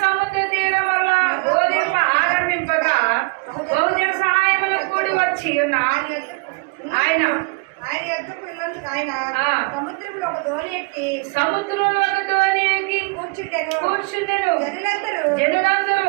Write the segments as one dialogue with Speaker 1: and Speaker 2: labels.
Speaker 1: సముద్ర
Speaker 2: తీరం వల్ల బోధింప ఆరంభింపగా బహుజన సహాయములు కూడి వచ్చి ఉన్న
Speaker 1: ఆయన
Speaker 2: ఆయన
Speaker 1: వెళ్ళినందుకు ఆయన. సముద్రంలో ఒక దోణి ఎక్కి
Speaker 2: సముద్రంలో ధోని ఎక్కి
Speaker 1: కూర్చుంటెను
Speaker 2: కూర్చుండెను
Speaker 1: జనులందరూ
Speaker 2: జనులందరూ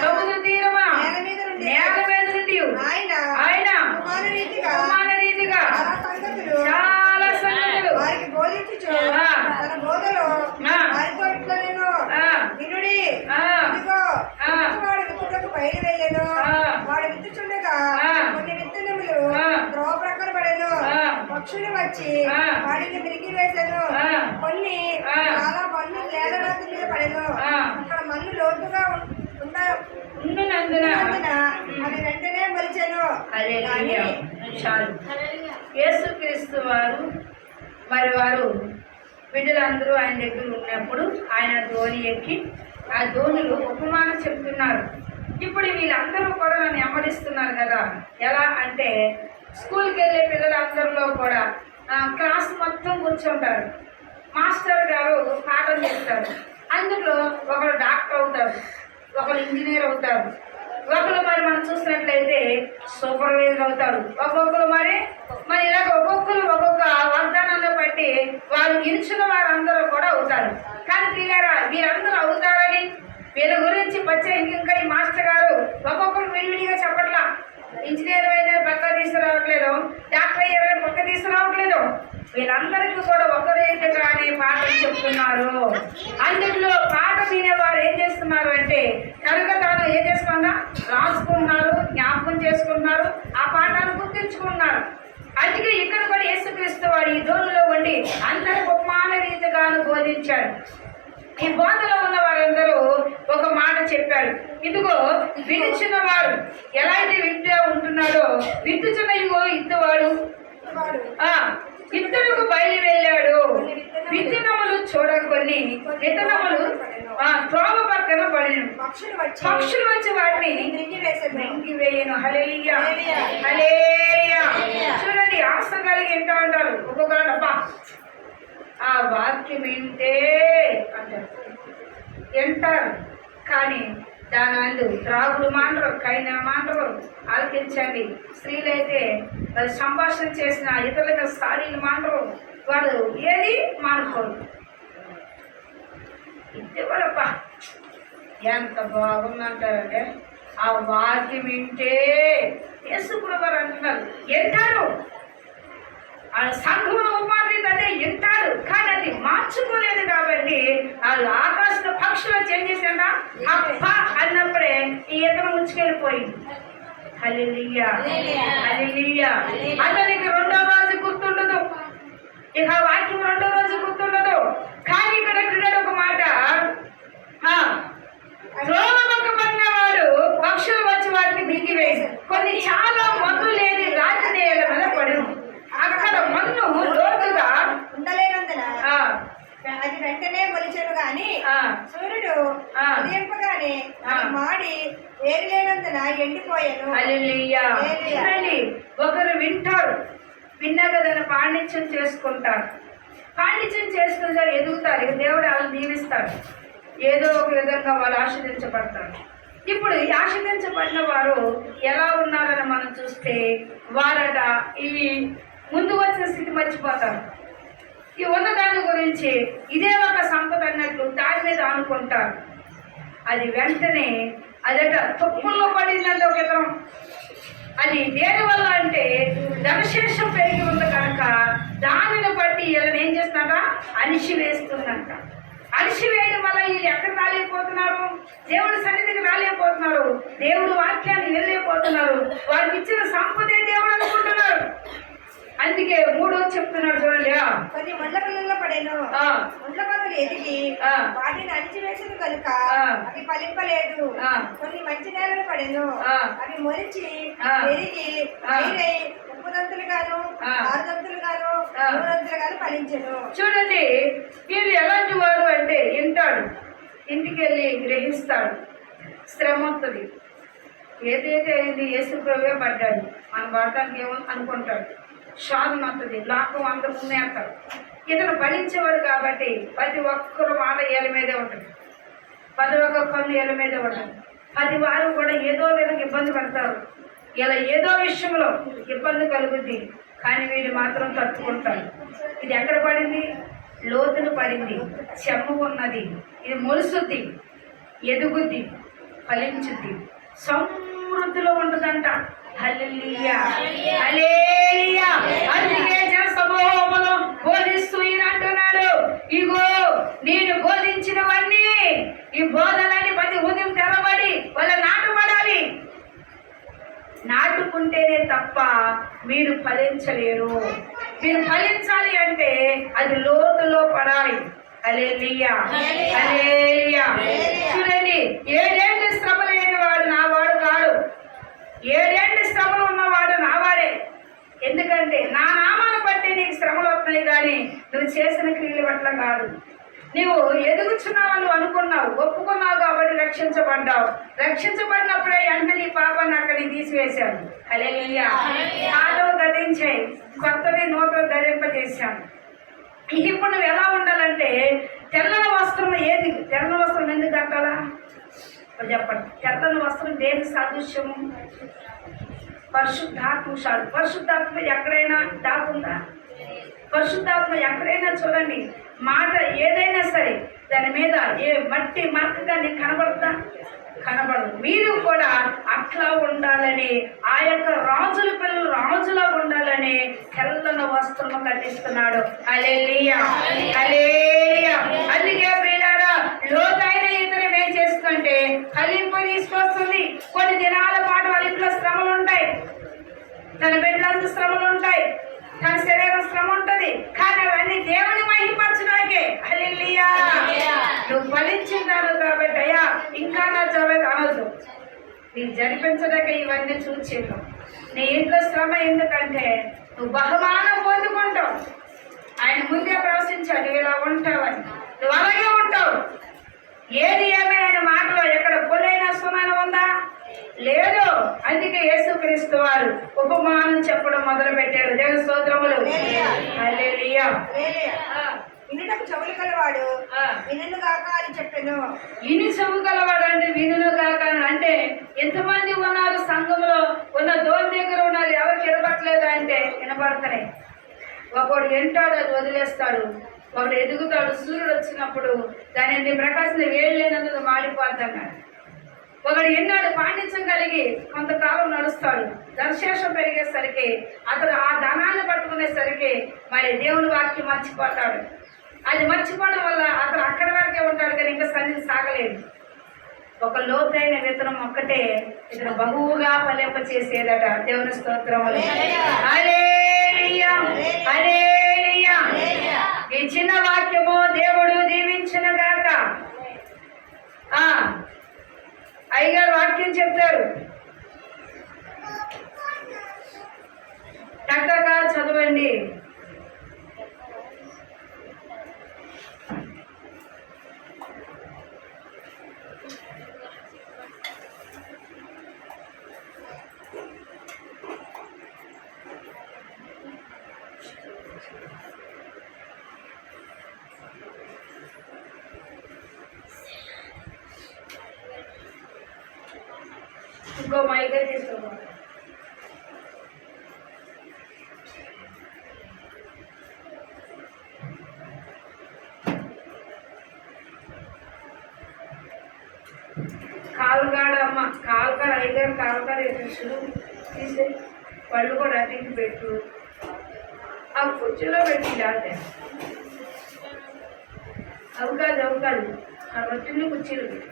Speaker 1: సముద్ర
Speaker 2: తీరమా
Speaker 1: నేల మీద నుండి
Speaker 2: నేల మీద నుండి
Speaker 1: ఆయన
Speaker 2: ఆయన
Speaker 1: ఉపమాన రీతిగా
Speaker 2: సమాన రీతిగా
Speaker 1: చాలా సంగతులు
Speaker 2: చాలా సంగతులు
Speaker 1: వారికి బోధించుచు
Speaker 2: ఆ.
Speaker 1: తన బోధలో
Speaker 2: ఆ.
Speaker 1: వారితో ఇట్లా నేను
Speaker 2: ఆ,
Speaker 1: వినుడి
Speaker 2: ఆ,
Speaker 1: ఇదిగో
Speaker 2: ఆ.
Speaker 1: వాడు విత్తుటకు బయలు వెళ్ళాను
Speaker 2: ఆ.
Speaker 1: వాడు విత్తుచుండగా
Speaker 2: ఆ.
Speaker 1: కొన్ని విత్తనములు
Speaker 2: ఆ.
Speaker 1: ద్రోవ ప్రక్కన పడేను
Speaker 2: ఆ.
Speaker 1: పక్షులు వచ్చి. వాటిని మిరిగి వేశాను. కొన్ని. చాలా మన్ను నేల రాతి మీద పడేను. అక్కడ మన్ను లోతుగా ఉన్- ఉన్న
Speaker 2: ఉన్నందున
Speaker 1: అవి వెంటనే మొలిచాను.
Speaker 2: చాలు యేసుక్రీస్తు వారు మరి వారు బిడ్డలందరూ ఆయన దగ్గర ఉన్నప్పుడు ఆయన ధోని ఎక్కి ఆ ధోనిలో ఉపమానం చెప్తున్నారు ఇప్పుడు వీళ్ళందరూ కూడా నన్ను వెంబడిస్తున్నారు కదా ఎలా అంటే స్కూల్కి వెళ్ళే పిల్లలందరిలో కూడా క్లాస్ మొత్తం కూర్చుంటారు. మాస్టర్ గారు పాఠం చేస్తారు. అందులో ఒకరు డాక్టర్ అవుతారు ఒకరు ఇంజనీర్ అవుతారు ఒకరు మరి మనం చూసినట్లయితే సూపర్వైజర్ అవుతారు ఒక్కొక్కరు మరి మరి ఇలాగ ఒక్కొక్కరు ఒక్కొక్క వాగ్దానాన్ని బట్టి వారు నిలిచిన వారందరూ కూడా అవుతారు. కానీ పిల్లరా వీరందరూ అవుతారని వీళ్ళ గురించి వచ్చే ఇంకా ఈ మాస్టర్ గారు ఒక్కొక్కరు విడివిడిగా చెప్పట్లా. ఇంజనీర్ అయిన తీసుకురావట్లేదు. డాక్టర్ అయ్యారని పక్క తీసుకురావట్లేదు. వీళ్ళందరికీ కూడా ఒకరైతే అనే పాఠం చెప్తున్నారు. అందులో పాట వినేవారు ఏం చేస్తున్నారు అంటే కనుక తాను ఏం చేస్తున్నా రాసుకున్నారు జ్ఞాపకం చేసుకున్నారు ఆ పాఠాన్ని గుర్తించుకున్నారు. అందుకే ఇక్కడ కూడా యేసుక్రీస్తు వాడు ఈ దోణిలో ఉండి అందరికి ఉపమాన రీతిగాను బోధించాడు ఈ బోధలో ఉన్న వారందరూ ఒక మాట చెప్పారు. ఇదిగో విడిచిన వారు ఎలా అయితే వింటూ ఉంటున్నాడో విత్తుచున్న ఇగో ఇత్తువాడు
Speaker 1: వాడు
Speaker 2: ఆ బయలు వెళ్ళాడు విత్తనములు చూడకొని విత్తనములు ఆ త్రోవ పక్కన పడిన.
Speaker 1: పక్షులు వచ్చి
Speaker 2: వాటిని వేయను హలేలియా
Speaker 1: హల్లెలూయా.
Speaker 2: చూడండి ఆస్త కలిగి ఎంత ఉంటారు ఒక్కొక్కరు ఆ వాక్యం ఏంటే ఎంటర్. కానీ దాని అందు త్రాగుడు మాండరు కైన మాండరు ఆలకించండి. స్త్రీలైతే సంభాషణ చేసిన ఇతరులకు సారీలు మాండరు వాడు ఏది మానుకోరు. ఇది కూడా ఎంత బాగుందంటారంటే ఆ వాక్యం వింటే వారు అంటున్నారు. ఎంటారు ఆ సంఘంలో ఉపాధి అదే ఎంత మార్చుకోలేదు కాబట్టి వాళ్ళు ఆకాశ పక్షులు చేంజ్ చేశాక అప్ప అన్నప్పుడే ఈ ఇతను ముంచుకెళ్ళిపోయింది అతనికి రెండో రోజు గుర్తుండదు. ఇక వాక్యం రెండో రోజు గుర్తుండదు. కానీ ఇక్కడ అంటున్నాడు ఒక మాట. ఆ, ద్రోవముఖమన్న వాడు పక్షులు వచ్చి వాటిని దిగివేసి కొన్ని చాలా మన్ను లేని రాతి నేల మీద పడిను అక్కడ మన్ను లోతుగా
Speaker 1: ఉండలేనందున
Speaker 2: ఆ,
Speaker 1: అది మొలిచాను గాని సూర్యుడు. ఉదయింపగానే మాడి వేరు లేనందున ఎండిపోయాను.
Speaker 2: ఒకరు వింటారు. విన్నాక దాన్ని పాండిత్యం చేసుకుంటారు. పాండిత్యం చేసుకుంటారు ఎదుగుతారు. ఇక దేవుడు వాళ్ళని దీవిస్తాడు. ఏదో ఒక విధంగా వాళ్ళు ఆశ్రదించబడతారు. ఇప్పుడు ఆశ్రదించబడిన వారు ఎలా ఉన్నారని మనం చూస్తే వారట ఈ ముందు వచ్చిన స్థితి మర్చిపోతారు. ఉన్న దాని గురించి ఇదే ఒక సంపద అన్నట్లు దాని మీద అనుకుంటారు అది వెంటనే అదట తొక్కుల్లో పడిందంటే ఒక ఇతరం అది దేని వల్ల అంటే ధనశేషం పెరిగి ఉంది కనుక దానిని బట్టి వీళ్ళని ఏం చేస్తున్నారా అణిచి వేస్తుందంట అణిచి వేయడం వల్ల వీళ్ళు ఎక్కడ రాలేకపోతున్నారు? దేవుడి సన్నిధికి రాలేకపోతున్నారు. దేవుడు వాక్యాన్ని వెళ్ళలేకపోతున్నారు వారికి ఇచ్చిన సంపదే దేవుడు అనుకుంటున్నారు అందుకే మూడో చెప్తున్నాడు చూడండి
Speaker 1: కొన్ని ముండ్ల పిల్లల్లో పడాను ముండ్ల పనులు ఎదిగి. వాటిని అణిచివేసిన కనుక. అవి ఫలింపలేదు. కొన్ని మంచి నేలలు పడెను. అవి మొలిచి
Speaker 2: ఆ.
Speaker 1: పైరై ఉప్పుదంతులు గాను
Speaker 2: ఆ.
Speaker 1: ఆరుదంతులు గాను
Speaker 2: ఆ.
Speaker 1: నూరంతులు గాను ఫలించెను
Speaker 2: చూడండి వీళ్ళు ఎలాంటి వాడు అంటే వింటాడు ఇంటికి వెళ్ళి గ్రహిస్తాడు శ్రమ వస్తుంది ఏదైతే అయింది యేసు ప్రభువే పడ్డాడు మన పడటానికి ఏమో అనుకుంటాడు షాదం వస్తుంది లాభం అంత అంటారు. ఇతను ఫలించేవాడు కాబట్టి ప్రతి ఒక్కరు మాట ఏల మీదే ఉంటుంది పది ఒక కొన్ని ఏళ్ళ మీద పడాలి పది వారు కూడా ఏదో విధంగా ఇబ్బంది పడతారు. ఇలా ఏదో విషయంలో ఇబ్బంది కలుగుద్ది. కానీ వీళ్ళు మాత్రం తట్టుకుంటారు. ఇది ఎక్కడ పడింది? లోతును పడింది. చెమ్మ ఉన్నది ఇది మొలుసుద్ది ఎదుగుద్ది. ఫలించుద్ది. సమృద్ధిలో ఉంటుందంట. అందుకే జన సమూహములో బోధిస్తూ ఈయన అంటున్నాడు. ఇగో నేను బోధించినవన్నీ ఈ బోధనని ప్రతి ఉదయం తెరబడి వాళ్ళ నాటుపడాలి. నాటుకుంటేనే తప్ప మీరు ఫలించలేరు. మీరు ఫలించాలి అంటే అది లోతులో పడాలి. అలేలియా అలేలియా చూడండి ఏడేళ్ళు శ్రమ లేని వాడు నా వాడు కాడు ఏడేళ్ళు శ్రమలు ఉన్నవాడు నా వాడే ఎందుకంటే నా నామాన్ని బట్టి నీకు శ్రమలు వస్తున్నాయి కానీ నువ్వు చేసిన క్రియల పట్ల కాదు. నీవు ఎదుగుచున్నావు అని అనుకున్నావు ఒప్పుకున్నావు కాబట్టి రక్షించబడ్డావు. రక్షించబడినప్పుడే వెంటనే నీ పాపాన్ని అక్కడికి తీసివేశాను అలెలియా ఆటో గతించాయి కొత్తవి నోట్లో ధరింపజేశాను ఇప్పుడు నువ్వు ఎలా ఉండాలంటే తెల్లని వస్త్రం ఏది? తెల్లని వస్త్రం ఎందుకు చెప్పండి. తెల్లని వస్త్రం దేని సాదృశ్యము. పరిశుద్ధాత్మ చాలు పరిశుద్ధాత్మ ఎక్కడైనా దాకుందా పరిశుద్ధాత్మ ఎక్కడైనా చూడండి. మాట ఏదైనా సరే దాని మీద ఏ మట్టి మరకగా నీకు కనబడుతుందా కనబడదు. మీరు కూడా అట్లా ఉండాలని ఆ యొక్క రాజుల పిల్లలు రాజులా ఉండాలని తెల్లని వస్త్రము కట్టిస్తున్నాడు. అలెలియా అందుకే ప్రియులారా లోతైన ఇతరం ఏం చేస్తుందంటే కలింపు తీసుకొస్తుంది కొన్ని దినాల పాటు వాళ్ళ ఇంట్లో శ్రమలు ఉంటాయి తన బిడ్డలంత శ్రమలు ఉంటాయి. తన శరీరం శ్రమ ఉంటది. కానీ అవన్నీ దేవుని మహిమపరచడానికే హల్లెలూయా. నువ్వు ఫలించిందాను కాబట్టి అయ్యా ఇంకా నా జోలేదు అనొద్దు నీకు జరిపించడానికి ఇవన్నీ చూచిండు నీ ఇంట్లో శ్రమ ఎందుకంటే నువ్వు బహుమానం పొందుకుంటావు. ఆయన ముందే ప్రవశించాడు నువ్వు ఇలా ఉంటావని. నువ్వు అలాగే ఉంటావు. ఏది ఏమైనా మాటలో ఎక్కడ పొలైన సుమానం ఉందా? లేదు. అందుకే యేసుక్రీస్తు వారు ఉపమానం చెప్పడం మొదలు పెట్టారు దేవుని హల్లెలూయా.
Speaker 1: హల్లెలూయా.
Speaker 2: ఆ,
Speaker 1: వినుటకు చెవులు కలవాడు
Speaker 2: ఆ.
Speaker 1: వినును గాక అని చెప్పాను.
Speaker 2: ఇని చెవు గలవాడంటే వినును కాక అంటే ఎంతమంది ఉన్నారు సంఘంలో? ఉన్న దోని దగ్గర ఉన్నారు. ఎవరికి వినపట్లేదు అంటే వినపడతాయి ఒకడు వింటాడు అది వదిలేస్తాడు. ఒకడు ఎదుగుతాడు. సూర్యుడు వచ్చినప్పుడు దాని ప్రకాశం వేడి లేనందుకు మాడిపోద్ది అన్నాడు. ఒకడు ఎన్నాడు పాండిత్యం కలిగి కొంతకాలం నడుస్తాడు. దర్శేషం పెరిగేసరికి అతడు ఆ ధనాన్ని పట్టుకునేసరికి మరి దేవుని వాక్యం మర్చిపోతాడు. అది మర్చిపోవడం వల్ల అతను అక్కడి వరకే ఉంటాడు కానీ ఇంకా సంధి సాగలేదు. ఒక లోతైన విత్తనం ఒక్కటే ఇతను బహువుగా ఫలింప చేసేదట దేవుని స్తోత్రం ఈ చిన్న వాక్యము దేవుడు దీవించిన గాక ఆ అయ్యగారు వాక్యం చెప్తారు ఇంకో మైగా తీసుకోవాలి కాలుగాడ అమ్మ కాలుగాడ ఐదారు కాలుగాడ వేసేసాడు తీసే పళ్ళు కూడా అతికి పెట్టు. ఆ కుర్చీలో పెట్టి లేకపోతే అవి కాదు అవి కాదు ఆ రొట్టెలు కుర్చీలు పెట్టు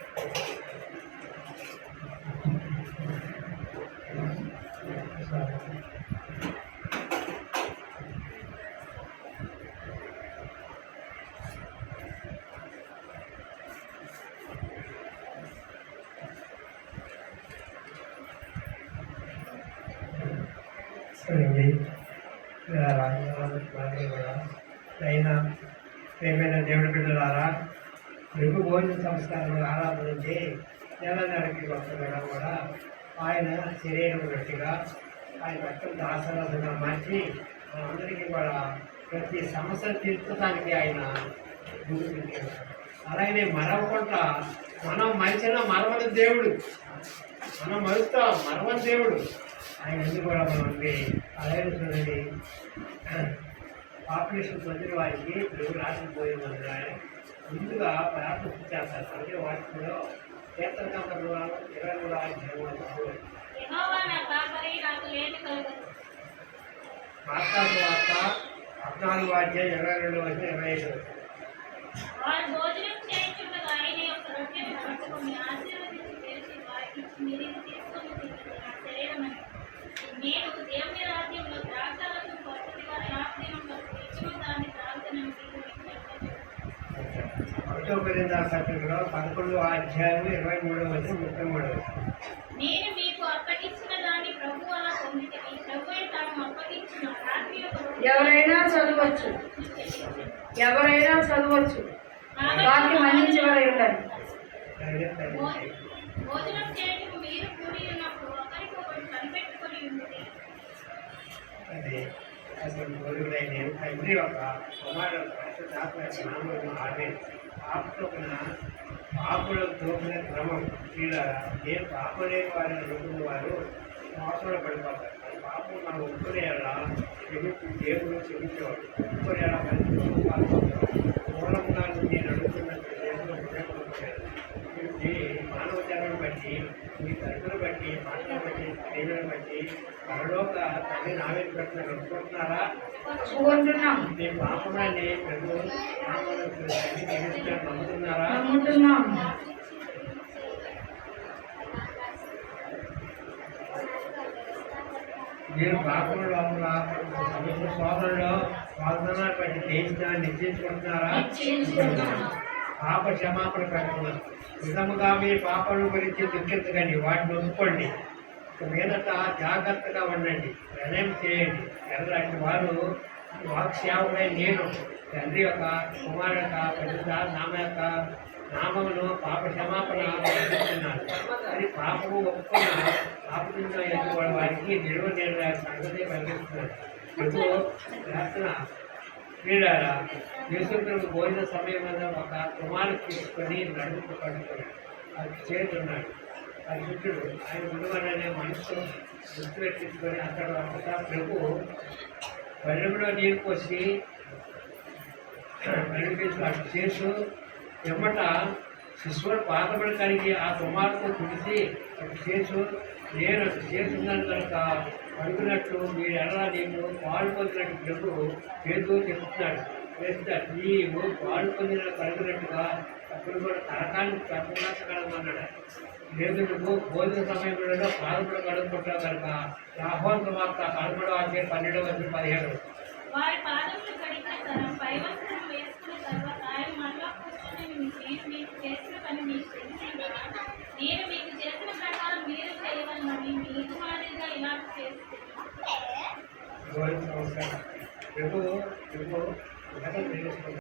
Speaker 3: సరే అయినా ప్రేమైన దేవుడి బిడ్డలారా తెలుగు భోజన సంస్కారం ఆరాధించి నెల నెలకి వస్తుండగా కూడా ఆయన శరీరం గట్టిగా ఆయన రక్తం ఆసరాలుగా మార్చి మనందరికీ కూడా ప్రతి సమస్యను తీర్చడానికి ఆయన అలాగే మరవకుండా మనం మంచిగా మరవని దేవుడు మనం మరుస్తాం మరవని దేవుడు. ఆయన ఎందుకు కూడా మనకి అలాగే చూడండి పాపులేషన్ పొందిన వారికి ప్రభు రాసిపోయిందన్న ముందుగా ప్రార్థన చేస్తారు. అలాగే వాటిలో కీర్తనకాంతలు ఇరవై మూడు
Speaker 4: కలుగదు
Speaker 3: మార్తాసు వార్త పద్నాలుగు అధ్యాయం ఇరవై రెండు వచ్చి ఇరవై ఐదు.
Speaker 4: భోజనం చేయించుండగా ఆయన యొక్క రొట్టెను పట్టుకొని ఆశీర్వదించి తెలిసి వారికి ఇచ్చి మీరు ఇది తీసుకొని తినండి నా శరీరమని నేను దేవుని రాజ్యంలో ద్రాక్షాలను పద్ధతిగా యాపదినం వరకు ఇచ్చిన దాన్ని త్రాగుతానని మీకు విజ్ఞప్తి
Speaker 3: పదిహేను పత్రికలో పదకొండు అధ్యాయం ఇరవై మూడు వచ్చి ముప్పై మూడు
Speaker 4: నేను మీకు అప్పగించిన దాన్ని ప్రభు అలా పొందితే ప్రభువే తాను అప్పగించిన రాత్రి యొక్క రొట్టె
Speaker 2: ఎవరైనా చదవచ్చు. ఎవరైనా చదవచ్చు. వాక్యం అందించేవారు ఉండాలి
Speaker 4: భో- భోజనం చేయటం మీరు కూడి ఉన్నప్పుడు ఒకరికొకరు కనిపెట్టుకొని ఉంటుంది
Speaker 3: అది. అసలు తండ్రి ఒక కుమారుడు నామము ఆమె పాపతోపిన తోపిన క్రమం ఇలా ఏ పాప వారిని వారు పాపంలో పడిపోతారు అది పాపం మనం దేవుడు క్షమించేవాడు ఒప్పుకునేలా మూలంగా నుండి నడుపుతున్నట్టు దేవుడు ఇది మానవ జన్మను బట్టి మీ తరపును బట్టి మాటలను బట్టి శరీరాన్ని బట్టి పరలోక తల్లి నావేది పెట్టిన నడుపుకుంటున్నారా
Speaker 2: ఒప్పుకుంటున్నాం
Speaker 3: మీ పాపమని ప్రభు నామమున తల్లి క్షమించడం నమ్ముతున్నారా?
Speaker 2: నమ్ముతున్నాం.
Speaker 3: మీరు పాపం లోపల సమస్య సోదరులో వాగ్దాన బట్టి జయించడాన్ని నిశ్చయించుకుంటున్నారా?
Speaker 2: నిశ్చయించుకుంటున్నాం.
Speaker 3: పాప క్షమాపణ పెడుతున్నారు నిజముగా మీ పాపల గురించి దుఃఖించకండి. వాటిని ఒప్పుకోండి. మీదట జాగ్రత్తగా ఉండండి ప్రణయం చేయండి. ఎలాంటి వారు వాక్సేవకుడై నేను. తండ్రి యొక్క కుమారు యొక్క పరిశుద్ధ నామ యొక్క నామమును పాప క్షమాపణ పెడుతున్నాను అది పాపము ఒప్పుకున్న పాపకుండా ఎదుర్కోవడం వారికి నిలువ నేను సంగతి కలిగిస్తున్నాను ఇప్పుడు ప్రార్థన క్రీడారా? యేసుప్రభు భోజన సమయం వల్ల ఒక కుమారుడు తీసుకొని నడుపు పడుకున్నాడు అది చేతున్నాడు అది ఆయన ఉండవలనే మనసు గుర్తుపెట్టించుకొని అక్కడ అంతటా ప్రభు పల్లెంలో నీరు పోసి నడిపించి అటు చేసు ఎమ్మట శిశువుడు పాతబడి కలిగి ఆ కుమార్తె కుడిసి అటు చేసు నేను అటు చేస్తున్నాను కనుక అడుగునట్లు మీరు ఎలా నేను పాలు పొందినట్టు ప్రభు పేరు చెప్తున్నాడు. చేస్తాడు నీవు పాలు పొందిన కలుగునట్టుగా అప్పుడు కూడా తరకాన్ని ప్రపంచగలమన్నాడు లేదు నువ్వు భోజన సమయంలో పాల్గొన కడుక్కుంటావు కనుక రాహోన్ వార్త పదమూడవ అధ్యాయం పన్నెండవ వచ్చి పదిహేడు
Speaker 4: నేను మీకు చేసిన ప్రకారం మీరు చేయవలనని మీకు మాదిరిగా ఇలా
Speaker 3: సంస్కారం తెలుసుకుంటాడు